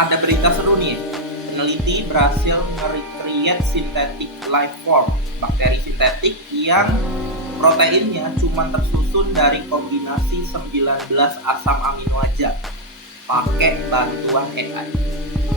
Ada berita seru nih. Peneliti berhasil merecreate synthetic life form, bakteri sintetik yang proteinnya cuma tersusun dari kombinasi 19 asam amino aja pakai bantuan AI.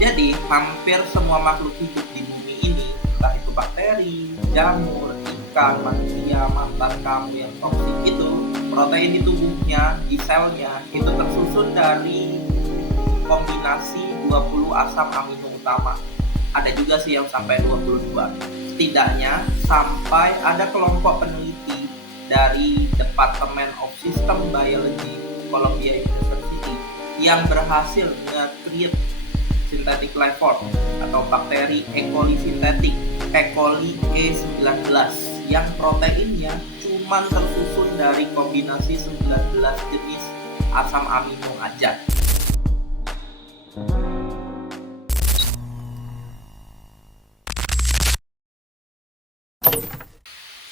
Jadi hampir semua makhluk hidup di bumi ini, entah itu bakteri, jamur, ikan, manusia, mantan kamu yang toksik itu, protein di tubuhnya, di selnya itu tersusun dari kombinasi 20 asam amino utama. Ada juga sih yang sampai 22. Setidaknya sampai ada kelompok peneliti dari Department of System Biology Columbia University yang berhasil nge-create synthetic life form atau bakteri E. coli sintetik, E. coli E19 yang proteinnya cuma tersusun dari kombinasi 19 jenis asam amino aja.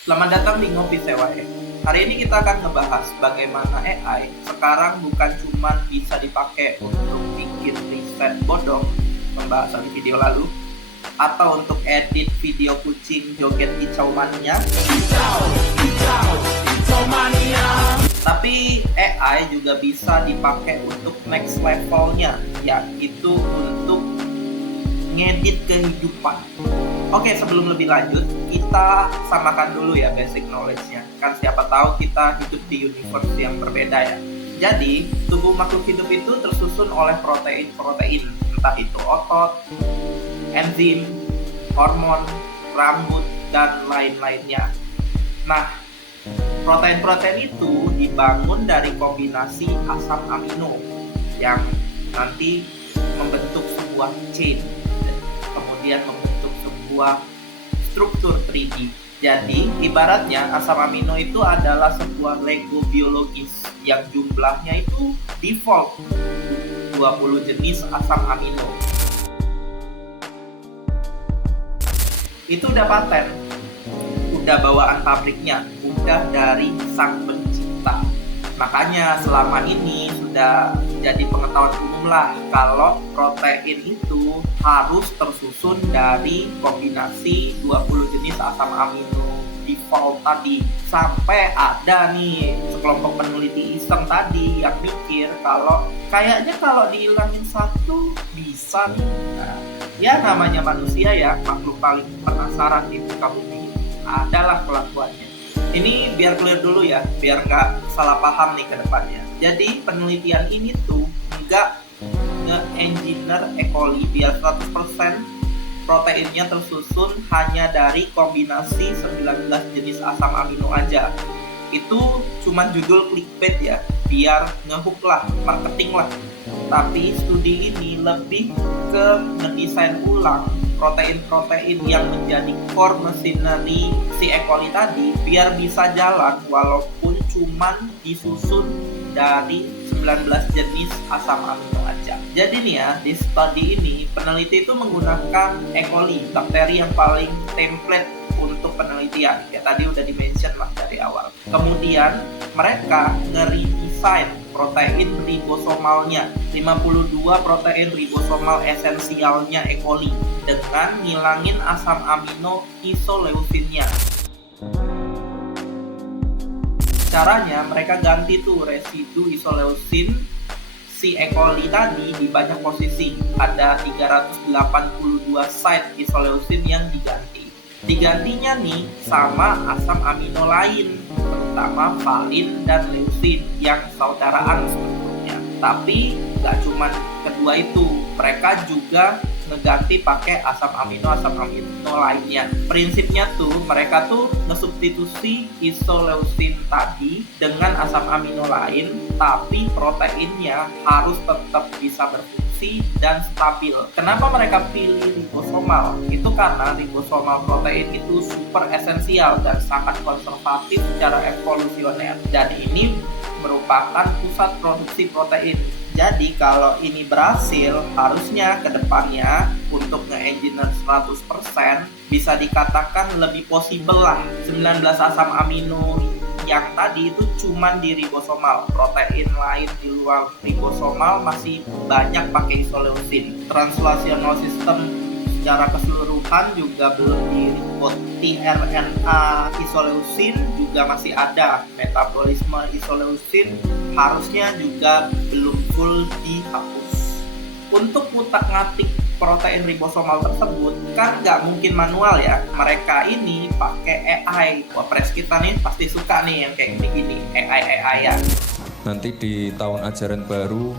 Selamat datang di Ngopi Sewae. Hari ini kita akan ngebahas bagaimana AI sekarang bukan cuma bisa dipakai untuk bikin riset bodong, pembahasan di video lalu, atau untuk edit video kucing joget kicau mania, tapi AI juga bisa dipakai untuk next levelnya, yaitu untuk ngedit kehidupan. Oke, sebelum lebih lanjut, kita samakan dulu ya basic knowledge-nya. Kan siapa tahu kita hidup di universe yang berbeda ya. Jadi, tubuh makhluk hidup itu tersusun oleh protein-protein, entah itu otot, enzim, hormon, rambut, dan lain-lainnya. Nah, protein-protein itu dibangun dari kombinasi asam amino yang nanti membentuk sebuah chain, kemudian membentuk sebuah struktur 3D. Jadi, ibaratnya asam amino itu adalah sebuah Lego biologis yang jumlahnya itu default 20 jenis asam amino. Itu udah paten, udah bawaan pabriknya, udah dari sang pencipta. Makanya selama ini sudah jadi pengetahuan umum lah kalau protein itu harus tersusun dari kombinasi 20 jenis asam amino default tadi. Sampai ada nih sekelompok peneliti iseng tadi yang mikir kalau kayaknya kalau dihilangin satu bisa nih. Nah, ya namanya manusia ya, makhluk paling penasaran di muka bumi. Adalah kelakuannya. Ini biar clear dulu ya, biar nggak salah paham nih ke depannya. Jadi penelitian ini tuh nggak nge-engineer E. coli biar 100% proteinnya tersusun hanya dari kombinasi 19 jenis asam amino aja. Itu cuma judul clickbait ya, biar ngehook lah, marketing lah. Tapi studi ini lebih ke ngedesain ulang protein-protein yang menjadi core machinery si E. coli tadi biar bisa jalan walaupun cuman disusun dari 19 jenis asam amino aja. Jadi nih ya, di studi ini peneliti itu menggunakan E. coli, bakteri yang paling template untuk penelitian. Ya tadi udah di-mention lah dari awal. Kemudian mereka nge-redesign protein ribosomalnya, 52 protein ribosomal esensialnya E. coli dengan ngilangin asam amino isoleucinnya. Caranya mereka ganti tuh residu isoleucin si E. coli tadi di banyak posisi. Ada 382 site isoleucin yang diganti. Digantinya nih sama asam amino lain, terutama valin dan leucin yang saudaraan sebetulnya. Tapi gak cuma kedua itu, mereka juga ngeganti pakai asam amino lainnya. Prinsipnya tuh mereka tuh ngesubstitusi isoleucin tadi dengan asam amino lain, tapi proteinnya harus tetap bisa berfungsi dan stabil. Kenapa mereka pilih ribosomal? Itu karena ribosomal protein itu super esensial dan sangat konservatif secara evolusioner. Dan ini merupakan pusat produksi protein. Jadi kalau ini berhasil, harusnya ke depannya untuk nge-engineer 100% bisa dikatakan lebih possible lah. 19 asam amino yang tadi itu cuman di ribosomal. Protein lain di luar ribosomal masih banyak pakai isoleucin. Translational system secara keseluruhan juga belum di-report. tRNA isoleucin juga masih ada. Metabolisme isoleucin harusnya juga belum full dihapus. Untuk ngutak-ngatik protein ribosomal tersebut kan nggak mungkin manual ya. Mereka ini pakai AI. Wapres kita nih pasti suka nih yang kayak gini-gini, AI ya. Nanti di tahun ajaran baru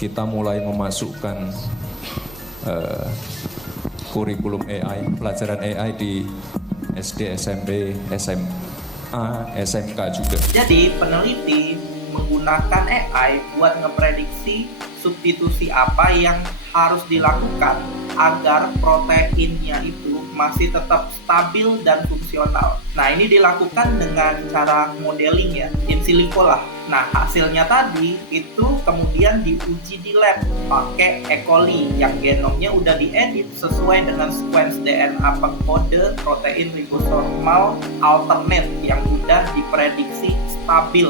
kita mulai memasukkan kurikulum AI, pelajaran AI di SD, SMP, SMA, SMK juga. Jadi peneliti menggunakan AI buat ngeprediksi substitusi apa yang harus dilakukan agar proteinnya itu masih tetap stabil dan fungsional. Nah, ini dilakukan dengan cara modeling ya, in silico lah. Nah, hasilnya tadi itu kemudian diuji di lab pakai E. coli yang genomnya udah diedit sesuai dengan sequence DNA pengkode protein ribosomal alternate yang udah diprediksi stabil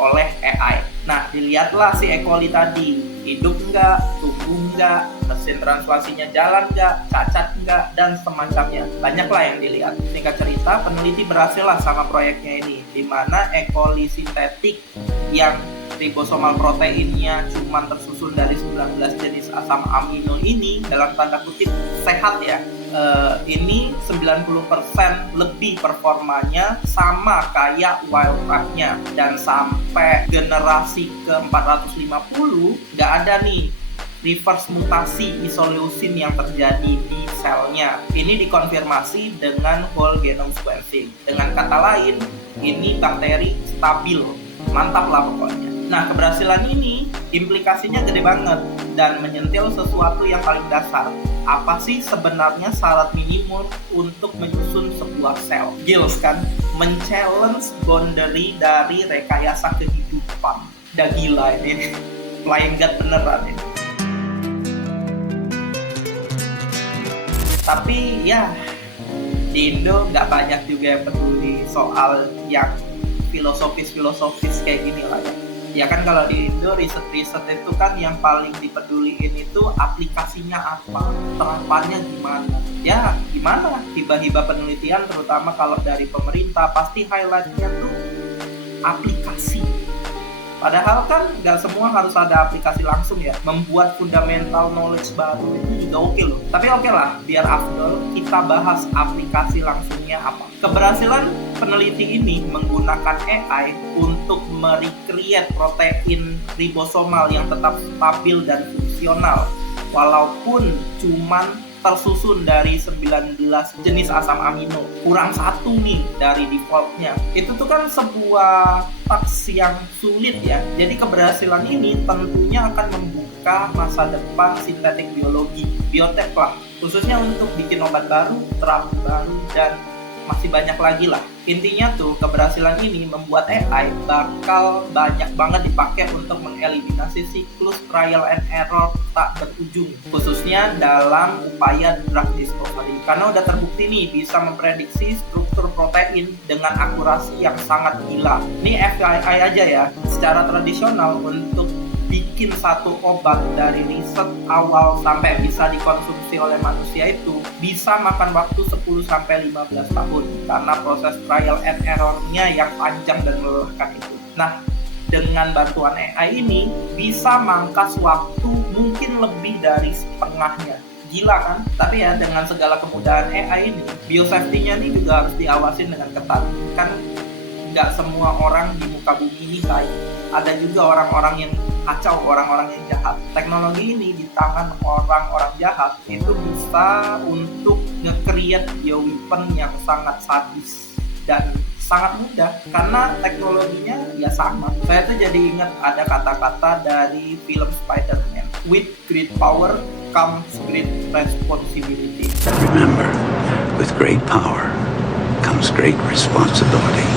oleh AI. Nah, dilihatlah si E. coli tadi, hidup nggak, tumbuh nggak, mesin translasinya jalan nggak, cacat nggak, dan semacamnya. Banyaklah yang dilihat. Singkat cerita, peneliti berhasil lah sama proyeknya ini, di mana E. coli sintetik yang ribosomal proteinnya cuma tersusun dari 19 jenis asam amino ini, dalam tanda kutip sehat ya, ini 90% lebih performanya sama kayak wild type-nya, dan sampai generasi ke-450 nggak ada nih reverse mutasi isoleucin yang terjadi di selnya. Ini dikonfirmasi dengan whole genome sequencing. Dengan kata lain, ini bakteri stabil, mantap lah pokoknya. Nah, keberhasilan ini implikasinya gede banget dan menyentil sesuatu yang paling dasar. Apa sih sebenarnya syarat minimum untuk menyusun sebuah sel? Gils kan? Men-challenge boundary dari rekayasa kehidupan. Udah gila ini. Flying God beneran ini. Tapi ya, di Indo nggak banyak juga yang peduli soal yang filosofis kayak gini lah ya. Ya kan kalau di Indo riset itu kan yang paling dipeduliin itu aplikasinya apa, terapannya gimana. Ya gimana hibah-hibah penelitian terutama kalau dari pemerintah pasti highlightnya tuh aplikasi. Padahal kan nggak semua harus ada aplikasi langsung ya. Membuat fundamental knowledge baru itu juga oke loh. Tapi oke lah, biar afdol kita bahas aplikasi langsungnya apa. Keberhasilan peneliti ini menggunakan AI untuk merecreate protein ribosomal yang tetap stabil dan fungsional. Walaupun cuman tersusun dari 19 jenis asam amino, kurang satu nih dari defaultnya. Itu tuh kan sebuah task yang sulit ya. Jadi keberhasilan ini tentunya akan membuka masa depan sintetik biologi, biotek lah, khususnya untuk bikin obat baru, terapi baru, dan masih banyak lagi lah. Intinya tuh keberhasilan ini membuat AI bakal banyak banget dipakai untuk mengeliminasi siklus trial and error tak berujung, khususnya dalam upaya drug discovery. Karena udah terbukti nih bisa memprediksi struktur protein dengan akurasi yang sangat gila. Ini FYI aja ya, secara tradisional untuk bikin satu obat dari riset awal sampai bisa dikonsumsi oleh manusia itu bisa makan waktu 10-15 tahun karena proses trial and error-nya yang panjang dan melelahkan itu. Nah, dengan bantuan AI ini bisa mangkas waktu mungkin lebih dari setengahnya. Gila kan? Tapi ya dengan segala kemudahan AI ini, biosafety-nya ini juga harus diawasin dengan ketat. Kan nggak semua orang di muka bumi ini baik. Ada juga orang-orang yang kacau, orang-orang yang jahat. Teknologi ini di tangan orang-orang jahat itu bisa untuk nge-create bioweapon yang sangat sadis dan sangat mudah karena teknologinya ya sama. Saya tuh jadi ingat ada kata-kata dari film Spider-Man. With great power comes great responsibility. Remember, with great power comes great responsibility.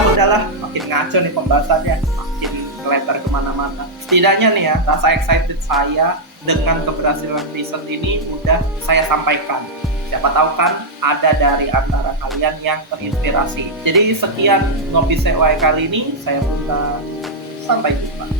Udahlah, makin ngaco nih pembahasannya, makin melebar kemana-mana. Setidaknya nih ya, rasa excited saya dengan keberhasilan riset ini udah saya sampaikan. Siapa tahu kan ada dari antara kalian yang terinspirasi. Jadi sekian Ngopi Sewai kali ini, saya Putra. Sampai jumpa.